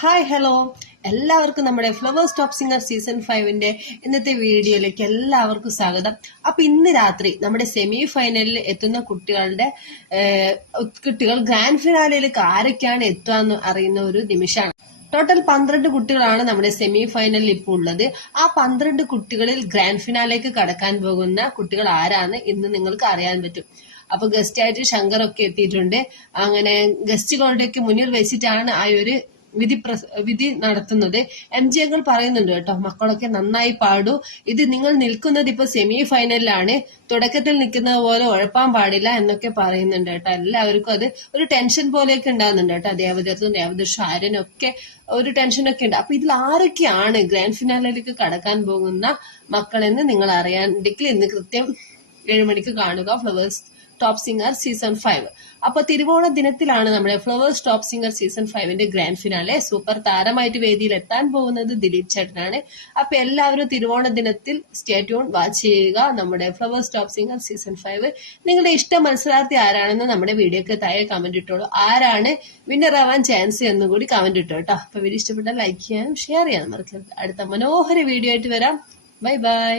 Hi hello എല്ലാവർക്കും നമ്മുടെ flowers top singer season ഫൈവിന്റെ ഇന്നത്തെ വീഡിയോയിലേക്ക് എല്ലാവർക്കും സ്വാഗതം. അപ്പൊ ഇന്ന് രാത്രി നമ്മുടെ സെമി ഫൈനലിൽ എത്തുന്ന കുട്ടികളുടെ കുട്ടികൾ ഗ്രാൻഡ് ഫിനാലയിലേക്ക് ആരൊക്കെയാണ് എത്തുക എന്ന് അറിയുന്ന ഒരു നിമിഷമാണ്. ടോട്ടൽ പന്ത്രണ്ട് കുട്ടികളാണ് നമ്മുടെ സെമി ഫൈനലിൽ ഇപ്പോൾ ഉള്ളത്. ആ പന്ത്രണ്ട് കുട്ടികളിൽ ഗ്രാൻഡ് ഫിനാലേക്ക് കടക്കാൻ പോകുന്ന കുട്ടികൾ ആരാണ് ഇന്ന് നിങ്ങൾക്ക് അറിയാൻ പറ്റും. അപ്പൊ ഗസ്റ്റ് ആയിട്ട് ശങ്കർ ഒക്കെ എത്തിയിട്ടുണ്ട്. അങ്ങനെ ഗസ്റ്റുകളുടെയൊക്കെ മുന്നിൽ വെച്ചിട്ടാണ് ആ ഒരു വിധി വിധി നടത്തുന്നത്. എം ജി അങ്ങൾ പറയുന്നുണ്ട് കേട്ടോ മക്കളൊക്കെ നന്നായി പാടൂ. ഇത് നിങ്ങൾ നിൽക്കുന്നത് ഇപ്പൊ സെമി ഫൈനലിലാണ് തുടക്കത്തിൽ നിൽക്കുന്നത് പോലെ ഉഴപ്പാൻ പാടില്ല എന്നൊക്കെ പറയുന്നുണ്ട് കേട്ടോ. എല്ലാവർക്കും അത് ഒരു ടെൻഷൻ പോലെയൊക്കെ ഉണ്ടാകുന്നുണ്ട് കേട്ടോ ദേവദത്തും ദേവദർശും ഒക്കെ ഒരു ടെൻഷനൊക്കെ ഉണ്ട്. അപ്പൊ ഇതിൽ ആരൊക്കെയാണ് ഗ്രാൻഡ് ഫിനാലിലേക്ക് കടക്കാൻ പോകുന്ന മക്കളെന്ന് നിങ്ങൾ അറിയാണ്ടെങ്കിൽ ഇന്ന് കൃത്യം ഏഴ് മണിക്ക് കാണുക. Flowers Top Singer season five അപ്പൊ തിരുവോണ ദിനത്തിലാണ് നമ്മുടെ ഫ്ലവേഴ്സ് ടോപ്പ് സിംഗർ സീസൺ ഫൈവിന്റെ ഗ്രാൻഡ് ഫിനാലെ സൂപ്പർ താരമായിട്ട് വേദിയിൽ എത്താൻ പോകുന്നത് ദിലീപ് ചേട്ടനാണ്. അപ്പൊ എല്ലാവരും തിരുവോണ ദിനത്തിൽ സ്റ്റേറ്റ്യൂൺ വാച്ച് ചെയ്യുക. നമ്മുടെ Flowers Top Singer season five നിങ്ങളുടെ ഇഷ്ട മത്സരാർത്ഥി ആരാണെന്ന് നമ്മുടെ വീഡിയോക്ക് താഴെ കമന്റ് ഇട്ടോളൂ. ആരാണ് വിന്നർ ആവാൻ ചാൻസ് എന്ന് കൂടി കമന്റ് ഇട്ടോ കേട്ടോ. അപ്പൊ വീഡിയോ ഇഷ്ടപ്പെട്ടാൽ ലൈക്ക് ചെയ്യാനും ഷെയർ ചെയ്യാനും മറക്കരുത്. അടുത്ത മനോഹര വീഡിയോ ആയിട്ട് വരാം. Bye bye